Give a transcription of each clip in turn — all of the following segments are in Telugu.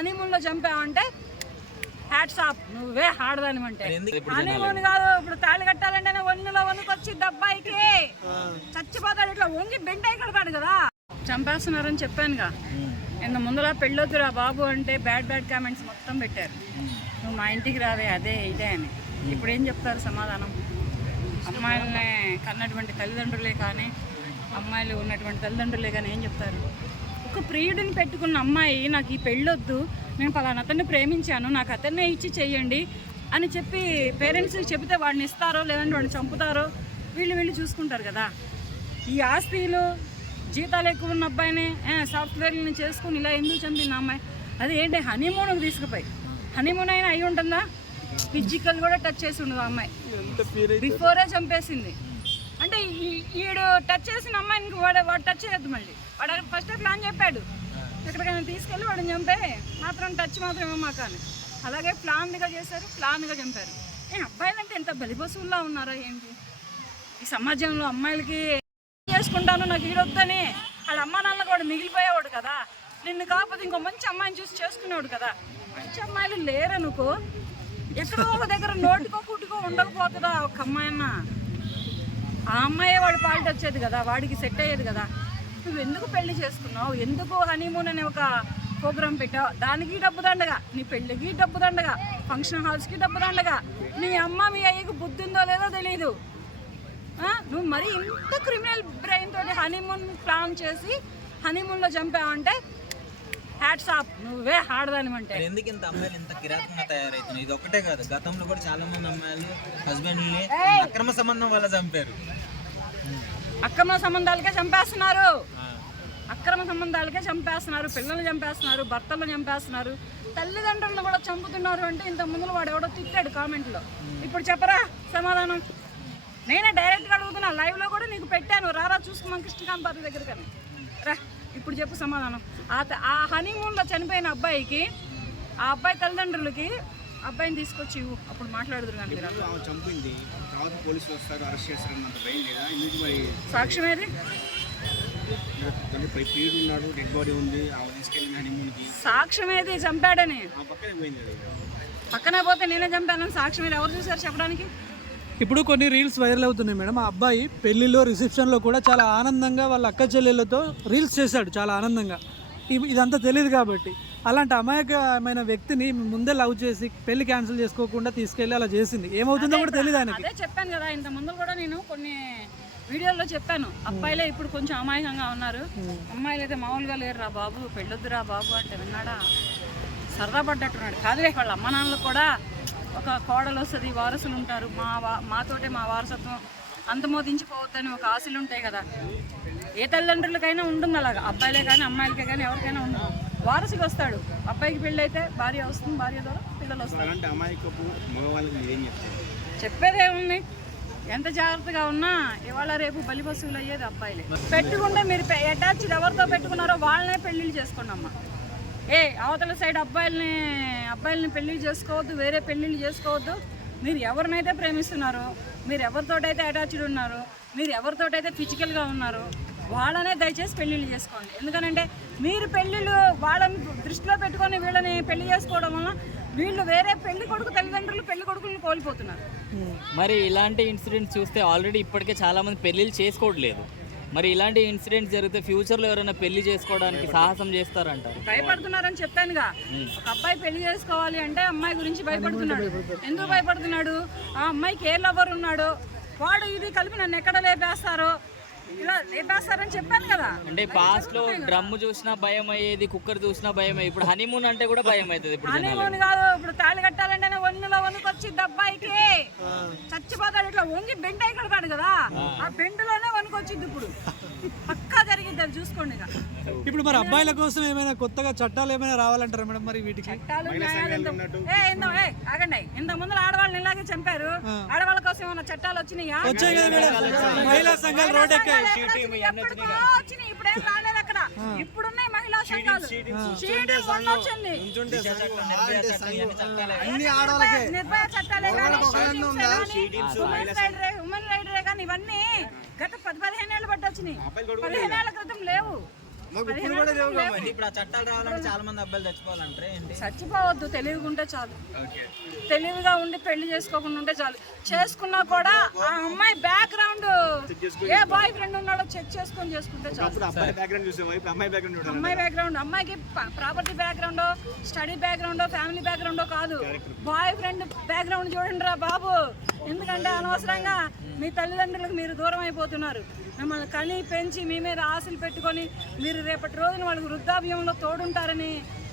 హనీమూన్లో చంపావంటే హ్యాట్స్ ఆఫ్ నువ్వే ఎందుకు ఇప్పుడు హనీమూన్ కాదు ఇప్పుడు తాళి కట్టాలంటేనే వన్నులో వణుకొచ్చి అబ్బాయికి చచ్చిపోతాడు ఇట్లా వంగి బెంట కడతాడు కదా. చంపేస్తున్నారని చెప్పానుగా. ఇంత ముందులా పెళ్ళొద్దురా బాబు అంటే బ్యాడ్ బ్యాడ్ కామెంట్స్ మొత్తం పెట్టారు. నువ్వు మా ఇంటికి రావే అదే ఇదే అని. ఇప్పుడు ఏం చెప్తారు సమాధానం? అమ్మాయిలనే కన్నటువంటి తల్లిదండ్రులే కానీ అమ్మాయిలు ఉన్నటువంటి తల్లిదండ్రులే కానీ ఏం చెప్తారు? ఒక ప్రియుడిని పెట్టుకున్న అమ్మాయి నాకు ఈ పెళ్ళొద్దు నేను పలానా అతన్ని ప్రేమించాను నాకు అతన్నే ఇచ్చి చెయ్యండి అని చెప్పి పేరెంట్స్ చెబితే వాడిని ఇస్తారో లేదంటే వాడిని చంపుతారో వీళ్ళు వీళ్ళు చూసుకుంటారు కదా. ఈ ఆస్తిలు జీతాలు ఎక్కువ ఉన్న అబ్బాయిని సాఫ్ట్వేర్ని చేసుకుని ఇలా ఎందుకు చంపింది అమ్మాయి? అది ఏంటి హనీమూన్కి తీసుకుపోయి. హనీమూన్ అయినా అయి ఉంటుందా? ఫిజికల్ కూడా టచ్ చేసి ఉండదు అమ్మాయి. బిఫోరే చంపేసింది. అంటే ఈ- ఈడు టచ్ చేసిన అమ్మాయిని వాడు వాడు టచ్ చేయొద్దు మళ్ళీ. వాడు ఫస్ట్ ప్లాన్ చెప్పాడు. ఎక్కడికైనా తీసుకెళ్ళి వాడిని చంపే మాత్రం టచ్ మాత్రం ఇవ్వమా కానీ అలాగే ప్లాన్గా చేశారు ప్లాన్గా చంపారు. ఏ అబ్బాయిలంటే ఎంత బలిపశువుల్లా ఉన్నారా ఏంటి? ఈ సమాజంలో అమ్మాయిలకి చేసుకుంటాను నాకు ఈడొద్దని వాళ్ళ అమ్మ నాన్న కూడా మిగిలిపోయేవాడు కదా. నిన్ను కాకపోతే ఇంకో మంచి అమ్మాయిని చూసి చేసుకునేవాడు కదా. మంచి అమ్మాయిలు లేరనుకో ఎక్కడో ఒక దగ్గర నోటికో కుట్టుకో ఉండకపోతుందా ఒక అమ్మాయి అన్న ఆ అమ్మాయే వాడు పాలిట వచ్చేది కదా వాడికి సెట్ అయ్యేది కదా. నువ్వు ఎందుకు పెళ్ళి చేసుకున్నావు? ఎందుకు హనీమూన్ అనే ఒక ప్రోగ్రామ్ పెట్టావు? దానికి డబ్బు దండగా. నీ పెళ్ళికి డబ్బు దండగా. ఫంక్షన్ హాల్స్కి డబ్బు దండగా. నీ అమ్మ మీ అయ్యకి బుద్ధి ఉందో లేదో తెలియదు? నువ్వు మరి ఇంత క్రిమినల్ బ్రెయిన్ తోటి హనీమూన్ ప్లాన్ చేసి హనీమూన్లో చంపావంటే హ్యాట్స్ ఆఫ్ నువ్వే ఆడదానివంటే మరి ఎందుకు ఇంత అమ్మాయిలు ఇంత కిరాకంగా తయారవుతున్నాయి ఇది ఒకటే కాదు. గతంలో కూడా చాలా మంది అమ్మాయిలు హస్బెండ్ని అక్రమ సంబంధం వల్ల చంపారు. అక్రమ సంబంధాలకే చంపేస్తున్నారు. అక్రమ సంబంధాలకే చంపేస్తున్నారు. పిల్లల్ని చంపేస్తున్నారు. భర్తలను చంపేస్తున్నారు. తల్లిదండ్రులను కూడా చంపుతున్నారు అంటే ఇంత ముందు వాడు ఎవడో తిట్టాడు కామెంట్లో. ఇప్పుడు చెప్పరా? సమాధానం. నేనే డైరెక్ట్గా అడుగుతున్నా. లైవ్లో కూడా నీకు పెట్టాను. రారా చూసుకున్నాం కృష్ణకాంత్ బాబు దగ్గర కానీ రా ఇప్పుడు చెప్పు సమాధానం. ఆ హనీమూన్లో చనిపోయిన అబ్బాయికి ఆ అబ్బాయి తల్లిదండ్రులకి అబ్బాయిని తీసుకొచ్చి ఇవ్వు. అప్పుడు మాట్లాడుదురు కానీ మీరు అందరూ. ఆమె చంపింది? తర్వాత పోలీసులు వస్తారు అరెస్ట్ చేస్తారు అంత భయం లేదా? ఎందుకు మరి సాక్ష్యం ఏది? అంటే పీడు ఉన్నాడు డెడ్ బాడీ ఉంది ఆమె తీసుకెళ్ళిన హనీమూన్కి సాక్ష్యం ఏది? చంపాడని. ఆ పక్కనే పోయింది అది. పక్కనే పోతే నేనే చంపానని సాక్ష్యం ఏది? ఎవరు చూసారు చెప్పడానికి? ఇప్పుడు కొన్ని రీల్స్ వైరల్ అవుతున్నాయి మేడం. ఆ అబ్బాయి పెళ్ళిలో రిసెప్షన్లో కూడా చాలా ఆనందంగా వాళ్ళ అక్క చెల్లెళ్ళతో రీల్స్ చేశాడు చాలా ఆనందంగా. ఇదంతా తెలియదు కాబట్టి. అలాంటి అమాయకమైన వ్యక్తిని ముందే లవ్ చేసి పెళ్ళి క్యాన్సిల్ చేసుకోకుండా తీసుకెళ్ళి అలా చేసింది. ఏమవుతుందో కూడా తెలియదు ఆయనకి. అదే చెప్పాను కదా ఇంత ముందు కూడా నేను కొన్ని వీడియోల్లో చెప్పాను. అబ్బాయిలే ఇప్పుడు కొంచెం అమాయకంగా ఉన్నారు. అమ్మాయిలు అయితే మామూలుగా లేరు రా బాబు పెళ్ళొద్దురా బాబు అంటే విన్నాడా? సరదా పడ్డట్టున్నాడు. కాదులే వాళ్ళ అమ్మ నాన్నలు కూడా ఒక కోడలు వస్తుంది వారసులు ఉంటారు. మా వా- మాతోటే మా వారసత్వం అంతమోదించిపోవద్దని ఒక ఆశలు ఉంటాయి కదా. ఏ తల్లిదండ్రులకైనా ఉంటుంది అలాగా. అబ్బాయిలే కానీ అమ్మాయిలకే కానీ ఎవరికైనా ఉండదు వారసుకి వస్తాడు. అబ్బాయికి పెళ్ళి అయితే భార్య వస్తుంది భార్య ద్వారా పిల్లలు వస్తారు. అలాంటి అమాయకపు మగవాళ్ళకి మీరు ఏం చెప్తారు? చెప్పేది ఏముంది ఎంత జాగ్రత్తగా ఉన్నా ఇవాళ రేపు బలి పశువులు అయ్యేది అబ్బాయిలే. పెట్టుకుంటే మీరు అటాచ్ ఎవరితో పెట్టుకున్నారో వాళ్ళనే పెళ్ళిళ్ళు చేసుకోండి అమ్మ ఏ అవతల సైడ్ అబ్బాయిల్ని అబ్బాయిల్ని పెళ్ళి చేసుకోవద్దు వేరే పెళ్ళిళ్ళు చేసుకోవద్దు. మీరు ఎవరినైతే ప్రేమిస్తున్నారో మీరు ఎవరితోటైతే అటాచ్డ్ ఉన్నారో మీరు ఎవరితోటైతే ఫిజికల్గా ఉన్నారో వాళ్ళనే దయచేసి పెళ్ళిళ్ళు చేసుకోండి. ఎందుకనంటే మీరు పెళ్ళిళ్ళు వాళ్ళని దృష్టిలో పెట్టుకొని వీళ్ళని పెళ్ళి చేసుకోవడం వల్ల వీళ్ళు వేరే పెళ్ళి కొడుకు తల్లిదండ్రులు పెళ్ళి కొడుకులను కోల్పోతున్నారు. మరి ఇలాంటి ఇన్సిడెంట్స్ చూస్తే ఆల్రెడీ ఇప్పటికే చాలా మంది పెళ్ళిళ్ళు చేసుకోవట్లేదు. మరి ఇలాంటి ఇన్సిడెంట్స్ జరిగితే ఫ్యూచర్లో ఎవరైనా పెళ్ళి చేసుకోవడానికి సాహసం చేస్తారంటారు? భయపడుతున్నారని చెప్పానుగా. ఒక అబ్బాయి పెళ్ళి చేసుకోవాలి అంటే అమ్మాయి గురించి భయపడుతున్నాడు. ఎందుకు భయపడుతున్నాడు? ఆ అమ్మాయికి ఏ లవర్ ఉన్నాడు. వాడు ఇది కలిపి నన్ను ఎక్కడ లేపేస్తారో? ఇలా లేపేస్తారని చెప్పాను కదా. అంటే పాస్ట్లో డ్రమ్ చూసినా భయం అయ్యేది కుక్కర్ చూసినా భయం అయ్యేది. ఇప్పుడు హనీమూన్ అంటే కూడా భయం అవుతుంది ఇప్పుడు హనీమూన్ కాదు ఇప్పుడు తాళి కట్టాలంటేనే వన్నులో వణుకొచ్చి అబ్బాయికి. చచ్చిపోతాడు ఇట్లా వంగి బెంట కడతాడు కదా? ఆ. బెండులోనే వణుకొచ్చింది ఇప్పుడు. అది చూసుకోండి ఇక. ఇప్పుడు మరి అబ్బాయిల కోసం ఏమైనా కొత్తగా చట్టాలు ఏమైనా రావాలంటారా మేడం మరి వీటికి? చట్టాలు న్యాయాలు ఎంత- ఏ, ఇంత- ఏ, ఆగండి. ఇంత ముందు ఆడవాళ్ళని ఇలాగే చంపారు. ఆడవాళ్ళ కోసం ఏమైనా చట్టాలు వచ్చినాయా? వచ్చాయి కదా మేడం. మహిళా సంఘాలు రోడ్ ఎక్కాయి. ఎప్పటికో వచ్చినాయి. ఇప్పుడేం రాలేదు అక్కడ. ఇప్పుడున్నాయి మహిళా సంఘాలు. షీట్ వన్ వచ్చింది. అన్ని ఆడవాళ్ళకే. నిర్భయ చట్టాలే కానీ ఉమెన్ రైట్ రే- ఉమెన్ రైట్ రే కానీ ఇవన్నీ గత పది పదిహేను ఏళ్ళు పట్టి వచ్చినాయి. పదిహేను ఏళ్ళ క్రితం లేవు. ఇప్పుడు ఆ చట్టాలు రావాలంటే చాలా మంది అబ్బాయిలు చచ్చిపోవాలంటారే ఏంటి? చచ్చిపోవద్దు తెలివిగా ఉంటే చాలు తెలివిగా ఉండి పెళ్ళి చేసుకోకుండా ఉంటే చాలు. చేసుకున్నా కూడా ఆ అమ్మాయి బ్యాక్గ్రౌండ్ ఏ బాయ్ ఫ్రెండ్ ఉన్నాడో చెక్ చేసుకొని చేసుకుంటే చాలు. అమ్మాయి బ్యాక్గ్రౌండ్ అమ్మాయికి property background study background family background కాదు. బాయ్ ఫ్రెండ్ బ్యాక్గ్రౌండ్ చూడండి రా బాబు. ఎందుకంటే అనవసరంగా మీ తల్లిదండ్రులకు మీరు దూరం అయిపోతున్నారు. మిమ్మల్ని కని పెంచి మీ మీద ఆశలు పెట్టుకొని మీరు రేపటి రోజున వాళ్ళకి వృద్ధాప్యంలో తోడుంటారని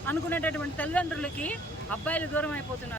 అనుకునేటటువంటి తల్లిదండ్రులకి అబ్బాయిలు దూరం అయిపోతున్నారు.